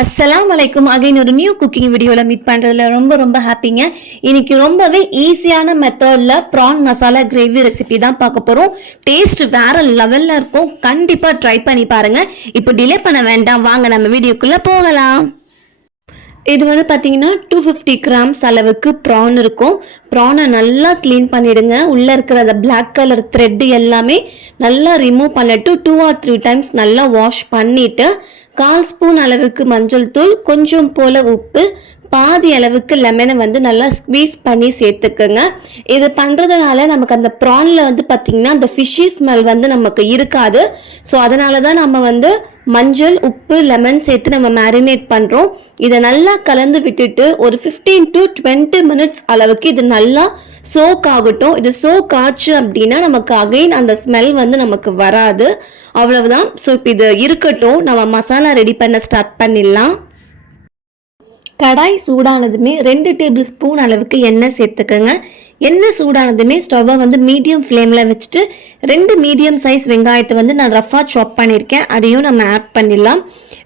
அஸ்லாம் வலைக்கும் அகைன் ஒரு நியூ குக்கிங் வீடியோவில் மீட் பண்ணுறதுல ரொம்ப ரொம்ப ஹாப்பிங்க இன்னைக்கு ரொம்பவே ஈஸியான மெத்தடில் ப்ரான் மசாலா கிரேவி ரெசிபி தான் பார்க்க போகிறோம் டேஸ்ட் வேற லெவலில் இருக்கும். கண்டிப்பாக ட்ரை பண்ணி பாருங்க. இப்போ டிலே பண்ண வேண்டாம். வாங்க நம்ம வீடியோக்குள்ளே போகலாம். இது வந்து பார்த்தீங்கன்னா டூ ஃபிஃப்டி கிராம்ஸ் அளவுக்கு ப்ரான் இருக்கும். ப்ரானை நல்லா க்ளீன் பண்ணிவிடுங்க உள்ளே இருக்கிற அந்த பிளாக் கலர் த்ரெட்டு எல்லாமே நல்லா ரிமூவ் பண்ணிட்டு டூ ஆர் த்ரீ டைம்ஸ் நல்லா வாஷ் பண்ணிவிட்டு கால் ஸ்பூன் அளவுக்கு மஞ்சள் தூள் கொஞ்சம் போல் உப்பு பாதி அளவுக்கு லெமனை வந்து நல்லா ஸ்க்வீஸ் பண்ணி சேர்த்துக்கோங்க. இது பண்ணுறதுனால நமக்கு அந்த ப்ரானில் வந்து பார்த்திங்கன்னா அந்த ஃபிஷ்ஷி ஸ்மெல் வந்து நமக்கு இருக்காது. ஸோ அதனால தான் நம்ம வந்து மஞ்சள் உப்பு லெமன் சேர்த்து நம்ம மேரினேட் பண்ணுறோம் இதை நல்லா கலந்து விட்டுட்டு ஒரு ஃபிஃப்டீன் டு டுவெண்ட்டி மினிட்ஸ் அளவுக்கு இது நல்லா சோக் ஆகட்டும் இது சோக் ஆச்சு அப்படின்னா நமக்கு அகைன் அந்த ஸ்மெல் வந்து நமக்கு வராது. அவ்வளவுதான். ஸோ இப்போ இது இருக்கட்டும். நம்ம மசாலா ரெடி பண்ண ஸ்டார்ட் பண்ணிடலாம். கடாய் சூடானதுமே ரெண்டு டேபிள் ஸ்பூன் அளவுக்கு எண்ணெய் சேர்த்துக்கோங்க. எண்ணெய் சூடானதுமே ஸ்டவ்வை வந்து மீடியம் ஃப்ளேமில் வச்சுட்டு ரெண்டு மீடியம் சைஸ் வெங்காயத்தை வந்து நான் ரஃபாக சாப் பண்ணியிருக்கேன். அதையும் நம்ம ஆட் பண்ணிடலாம்.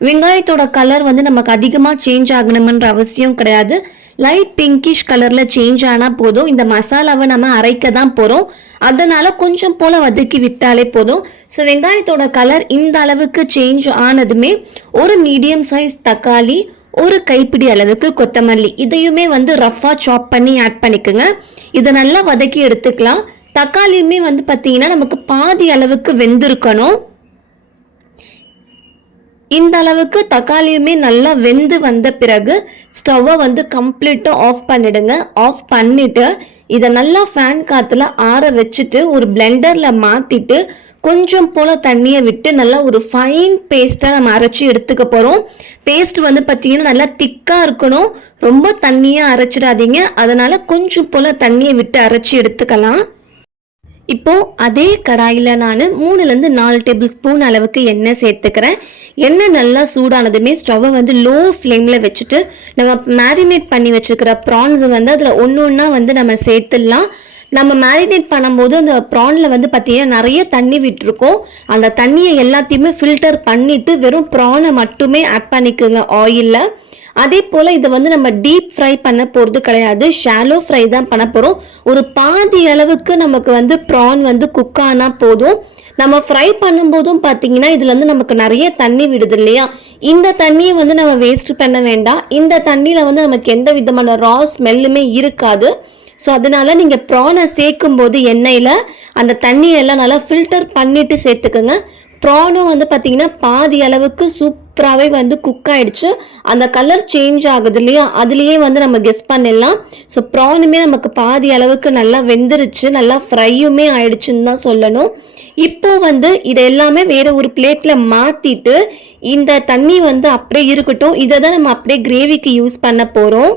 வெங்காயத்தோட கலர் வந்து நமக்கு அதிகமாக சேஞ்ச் ஆகணுமன்ற அவசியம் கிடையாது. லைட் பிங்கிஷ் கலரில் சேஞ்ச் ஆனால் போதும். இந்த மசாலாவை நம்ம அரைக்க தான் போகிறோம் அதனால் கொஞ்சம் போல் வதக்கி விட்டாலே போதும். ஸோ வெங்காயத்தோட கலர் இந்த அளவுக்கு சேஞ்ச் ஆனதுமே ஒரு மீடியம் சைஸ் தக்காளி ஒரு கைப்பிடி அளவுக்கு கொத்தமல்லி இதையுமே வந்து ரஃப்பாக சாப் பண்ணி ஆட் பண்ணிக்கோங்க. இதை நல்லா வதக்கி எடுத்துக்கலாம். தக்காளியுமே வந்து பார்த்தீங்கன்னா நமக்கு பாதி அளவுக்கு வெந்திருக்கணும். இந்த அளவுக்கு தக்காளியுமே நல்லா வெந்து வந்த பிறகு ஸ்டவ்வை வந்து கம்ப்ளீட்டாக ஆஃப் பண்ணிடுங்க. ஆஃப் பண்ணிவிட்டு இதை நல்லா ஃபேன் காற்றுல ஆற வச்சுட்டு ஒரு பிளெண்டரில் மாற்றிட்டு கொஞ்சம் போல் தண்ணியை விட்டு நல்லா ஒரு ஃபைன் பேஸ்ட்டாக நம்ம அரைச்சி எடுத்துக்க போகிறோம் பேஸ்ட் வந்து பார்த்தீங்கன்னா நல்லா திக்காக இருக்கணும். ரொம்ப தண்ணியாக அரைச்சிடாதீங்க. அதனால் கொஞ்சம் போல் தண்ணியை விட்டு அரைச்சி எடுத்துக்கலாம். இப்போது அதே கடாயில் நான் மூணுலேருந்து நாலு டேபிள் ஸ்பூன் அளவுக்கு எண்ணெய் சேர்த்துக்கிறேன். எண்ணெய் நல்லா சூடானதுமே ஸ்டவ்வை வந்து லோ ஃப்ளேமில் வச்சுட்டு நம்ம மேரினேட் பண்ணி வச்சுருக்கிற ப்ரான்ஸை வந்து அதில் ஒன்று ஒன்றா வந்து நம்ம சேர்த்துடலாம். நம்ம மேரினேட் பண்ணும்போது அந்த ப்ரானில் வந்து பார்த்திங்கன்னா நிறைய தண்ணி விட்டுருக்கோம். அந்த தண்ணியை எல்லாத்தையுமே ஃபில்டர் பண்ணிவிட்டு வெறும் ப்ரானை மட்டுமே ஆட் பண்ணிக்கோங்க ஆயிலில். அதே போல் இதை வந்து நம்ம டீப் ஃப்ரை பண்ண போகிறது கிடையாது. ஷாலோ ஃப்ரை தான் பண்ண போகிறோம் ஒரு பாதி அளவுக்கு நமக்கு வந்து ப்ரான் வந்து குக் ஆனால் போதும். நம்ம ஃப்ரை பண்ணும்போதும் பார்த்தீங்கன்னா இதில் வந்து நமக்கு நிறைய தண்ணி விடுது இல்லையா? இந்த தண்ணியை வந்து நம்ம வேஸ்ட் பண்ண வேண்டாம். இந்த தண்ணியில் வந்து நமக்கு எந்த விதமான ரா ஸ்மெல்லுமே இருக்காது. ஸோ அதனால நீங்கள் ப்ரானை சேர்க்கும் போது எண்ணெயில் அந்த தண்ணியெல்லாம் நல்லா ஃபில்டர் பண்ணிட்டு சேர்த்துக்கோங்க. ப்ரானும் வந்து பார்த்தீங்கன்னா பாதி அளவுக்கு சூப்பராகவே வந்து குக் ஆகிடுச்சு அந்த கலர் சேஞ்ச் ஆகுது இல்லையா? அதுலேயே வந்து நம்ம கெஸ் பண்ணிடலாம். ஸோ ப்ரானுமே நமக்கு பாதி அளவுக்கு நல்லா வெந்துருச்சு. நல்லா ஃப்ரையுமே ஆயிடுச்சுன்னு தான் சொல்லணும். இப்போ வந்து இதை எல்லாமே வேற ஒரு பிளேட்டில் மாற்றிட்டு இந்த தண்ணி வந்து அப்படியே இருக்கட்டும். இதை தான் நம்ம அப்படியே கிரேவிக்கு யூஸ் பண்ண போகிறோம்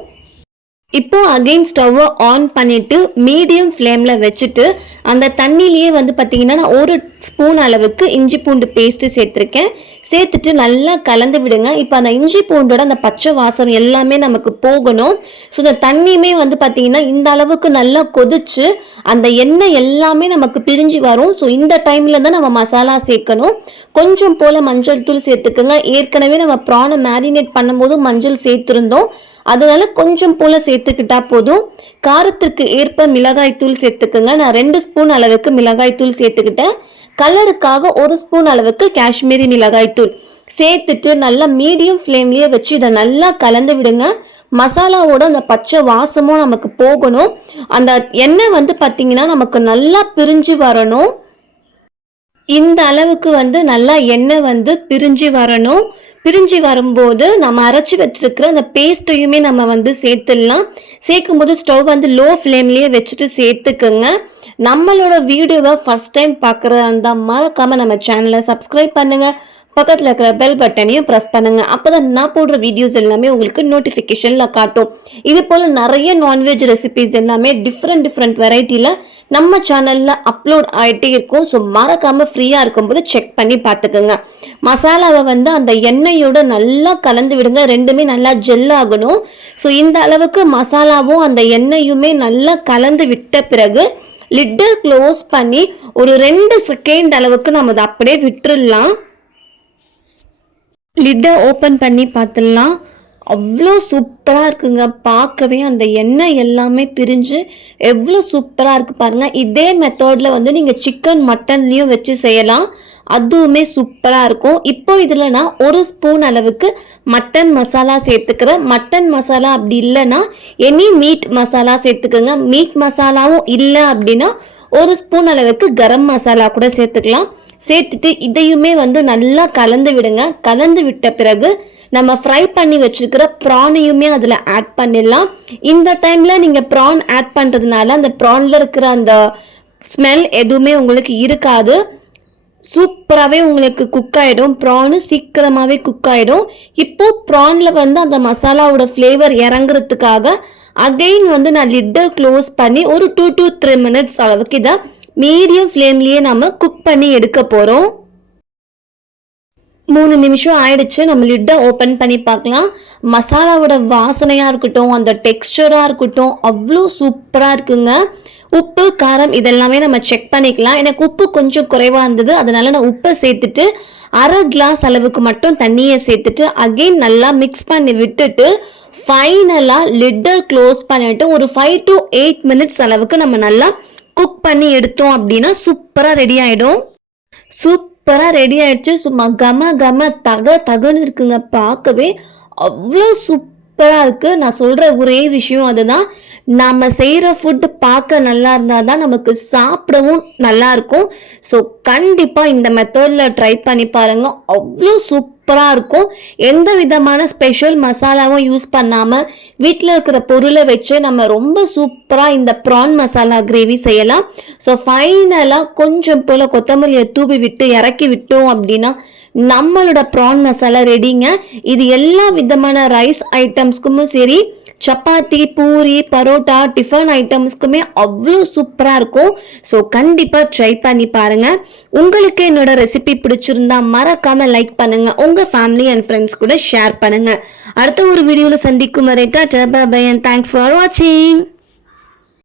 இப்போ அகெயின் ஸ்டவ்வை ஆன் பண்ணிட்டு மீடியம் ஃப்ளேமில் வச்சுட்டு அந்த தண்ணியிலேயே வந்து பார்த்திங்கன்னா நான் ஒரு ஸ்பூன் அளவுக்கு இஞ்சி பூண்டு பேஸ்ட்டு சேர்த்துருக்கேன். சேர்த்துட்டு நல்லா கலந்து விடுங்க. இப்போ அந்த இஞ்சி பூண்டோட அந்த பச்சை வாசம் எல்லாமே நமக்கு போகணும். ஸோ இந்த தண்ணியுமே வந்து பார்த்திங்கன்னா இந்த அளவுக்கு நல்லா கொதிச்சு அந்த எண்ணெய் எல்லாமே நமக்கு பிரிஞ்சு வரும். ஸோ இந்த டைமில் தான் நம்ம மசாலா சேர்க்கணும். கொஞ்சம் போல் மஞ்சள் தூள் சேர்த்துக்குங்க. ஏற்கனவே நம்ம ப்ரானை மேரினேட் பண்ணும்போது மஞ்சள் சேர்த்துருந்தோம். அதனால கொஞ்சம் போல சேர்த்துக்கிட்டா போதும். காரத்திற்கு ஏற்ப மிளகாய் தூள் சேர்த்துக்குங்க. நான் ரெண்டு ஸ்பூன் அளவுக்கு மிளகாய் தூள் சேர்த்துக்கிட்டேன். கலருக்காக ஒரு ஸ்பூன் அளவுக்கு காஷ்மீரி மிளகாய் தூள். சேர்த்துட்டு நல்லா மீடியம் ஃப்ளேம்லேயே வச்சு இதை நல்லா கலந்து விடுங்க. மசாலாவோட அந்த பச்சை வாசமும் நமக்கு போகணும். அந்த எண்ணெய் வந்து பார்த்தீங்கன்னா நமக்கு நல்லா பிரிஞ்சு வரணும். இந்த அளவுக்கு வந்து நல்லா எண்ணெய் வந்து பிரிஞ்சு வரணும். பிரிஞ்சு வரும்போது நம்ம அரைச்சி வச்சிருக்கிற அந்த பேஸ்ட்டையுமே நம்ம வந்து சேர்த்துடலாம். சேர்க்கும் போது ஸ்டவ் வந்து லோ ஃப்ளேம்லேயே வச்சுட்டு சேர்த்துக்குங்க. நம்மளோட வீடியோவை ஃபஸ்ட் டைம் பார்க்குறதா இருந்தால் மறக்காமல் நம்ம சேனலை சப்ஸ்கிரைப் பண்ணுங்கள் பக்கத்தில் இருக்கிற பெல் பட்டனையும் ப்ரெஸ் பண்ணுங்க. அப்பதான் நான் போடுற வீடியோஸ் எல்லாமே உங்களுக்கு நோட்டிஃபிகேஷனில் காட்டும். இது போல் நிறைய நான்வெஜ் ரெசிபிஸ் எல்லாமே டிஃப்ரெண்ட் டிஃப்ரெண்ட் வெரைட்டியில் நம்ம சேனலில் அப்லோட் ஆகிட்டே இருக்கும். ஸோ மறக்காமல் ஃப்ரீயாக இருக்கும்போது செக் பண்ணி பார்த்துக்கோங்க. மசாலாவை வந்து அந்த எண்ணெயோட நல்லா கலந்து விடுங்க. ரெண்டுமே நல்லா ஜெல் ஆகணும். ஸோ இந்த அளவுக்கு மசாலாவும் அந்த எண்ணெயுமே நல்லா கலந்து விட்ட பிறகு லிட்டை க்ளோஸ் பண்ணி ஒரு ரெண்டு செகண்ட் அளவுக்கு நம்ம அதை அப்படியே விட்டுடலாம் லிட்டை ஓப்பன் பண்ணி பார்த்துடலாம். அவ்வளோ சூப்பராக இருக்குங்க. பார்க்கவே அந்த எண்ணெய் எல்லாமே பிரிஞ்சு எவ்வளோ சூப்பராக இருக்குது பாருங்கள் இதே மெத்தடில் வந்து நீங்கள் சிக்கன் மட்டன்லேயும் வச்சு செய்யலாம். அதுவுமே சூப்பராக இருக்கும். இப்போ இதில் நான் ஒரு ஸ்பூன் அளவுக்கு மட்டன் மசாலா சேர்த்துக்கிறேன். மட்டன் மசாலா அப்படி இல்லைன்னா எனி மீட் மசாலா சேர்த்துக்கோங்க. மீட் மசாலாவும் இல்லை அப்படின்னா ஒரு ஸ்பூன் அளவுக்கு கரம் மசாலா கூட சேர்த்துக்கலாம். சேர்த்துட்டு இதையுமே வந்து நல்லா கலந்து விடுங்க. கலந்து விட்ட பிறகு நம்ம ஃப்ரை பண்ணி வச்சுருக்கிற ப்ரானையுமே அதில் ஆட் பண்ணிடலாம். இந்த டைமில் நீங்கள் ப்ரான் ஆட் பண்ணுறதுனால அந்த ப்ரானில் இருக்கிற அந்த ஸ்மெல் எதுவுமே உங்களுக்கு இருக்காது. சூப்பராகவே உங்களுக்கு குக் ஆகிடும் ப்ரானு சீக்கிரமாகவே குக் ஆகிடும் இப்போது ப்ரானில் வந்து அந்த மசாலாவோட ஃப்ளேவர் இறங்குறதுக்காக அகெயின் வந்து நான் லிட்டை க்ளோஸ் பண்ணி ஒரு டூ டு த்ரீ மினிட்ஸ் அளவுக்கு இதை மீடியம் ஃப்ளேம்லேயே நம்ம குக் பண்ணி எடுக்க போகிறோம் மூணு நிமிஷம் ஆயிடுச்சு. நம்ம லிட்டை ஓப்பன் பண்ணி பார்க்கலாம். மசாலாவோட வாசனையாக இருக்கட்டும் அந்த டெக்ஸ்டராக இருக்கட்டும் அவ்வளோ சூப்பராக இருக்குங்க. உப்பு காரம் இதெல்லாமே நம்ம செக் பண்ணிக்கலாம். எனக்கு உப்பு கொஞ்சம் குறைவாக இருந்தது. அதனால நான் உப்பை சேர்த்துட்டு அரை கிளாஸ் அளவுக்கு மட்டும் தண்ணியை சேர்த்துட்டு அகெயின் நல்லா மிக்ஸ் பண்ணி விட்டுட்டு ஃபைனலாக லிட்டை க்ளோஸ் பண்ணிட்டு ஒரு ஃபைவ் டு எயிட் மினிட்ஸ் அளவுக்கு நம்ம நல்லா குக் பண்ணி எடுத்தோம் அப்படின்னா சூப்பராக ரெடி ஆகிடும் சூப்பராக ரெடி ஆயிடுச்சு. சும்மா கம கம தக தகன்னு இருக்குங்க. பார்க்கவே அவ்வளோ சூப்பராக இருக்குது நான் சொல்கிற ஒரே விஷயம் அதுதான். நம்ம செய்கிற ஃபுட்டு பார்க்க நல்லா இருந்தால் தான் நமக்கு சாப்பிடவும் நல்லாயிருக்கும் ஸோ கண்டிப்பாக இந்த மெத்தடில் ட்ரை பண்ணி பாருங்கள் அவ்வளோ சூப்பராக இருக்கும். எந்த விதமான ஸ்பெஷல் மசாலாவும் யூஸ் பண்ணாமல் வீட்டில் இருக்கிற பொருளை வச்சு நம்ம ரொம்ப சூப்பராக இந்த ப்ரான் மசாலா கிரேவி செய்யலாம். ஸோ ஃபைனலாக கொஞ்சம் போல் கொத்தமல்லியை தூவி விட்டு இறக்கி விட்டோம் அப்படின்னா நம்மளோட ப்ரான் மசாலா ரெடிங்க இது எல்லா விதமான ரைஸ் ஐட்டம்ஸ்க்குமே சரி சப்பாத்தி பூரி பரோட்டா டிஃபன் ஐட்டம்ஸ்க்குமே அவ்வளோ சூப்பராக இருக்கும். ஸோ கண்டிப்பாக ட்ரை பண்ணி பாருங்கள் உங்களுக்கு என்னோட ரெசிபி பிடிச்சிருந்தா மறக்காமல் லைக் பண்ணுங்கள் உங்கள் ஃபேமிலி அண்ட் ஃப்ரெண்ட்ஸ் கூட ஷேர் பண்ணுங்கள் அடுத்த ஒரு வீடியோவில் சந்திக்கும் வரை tata bye and thanks for வாட்சிங்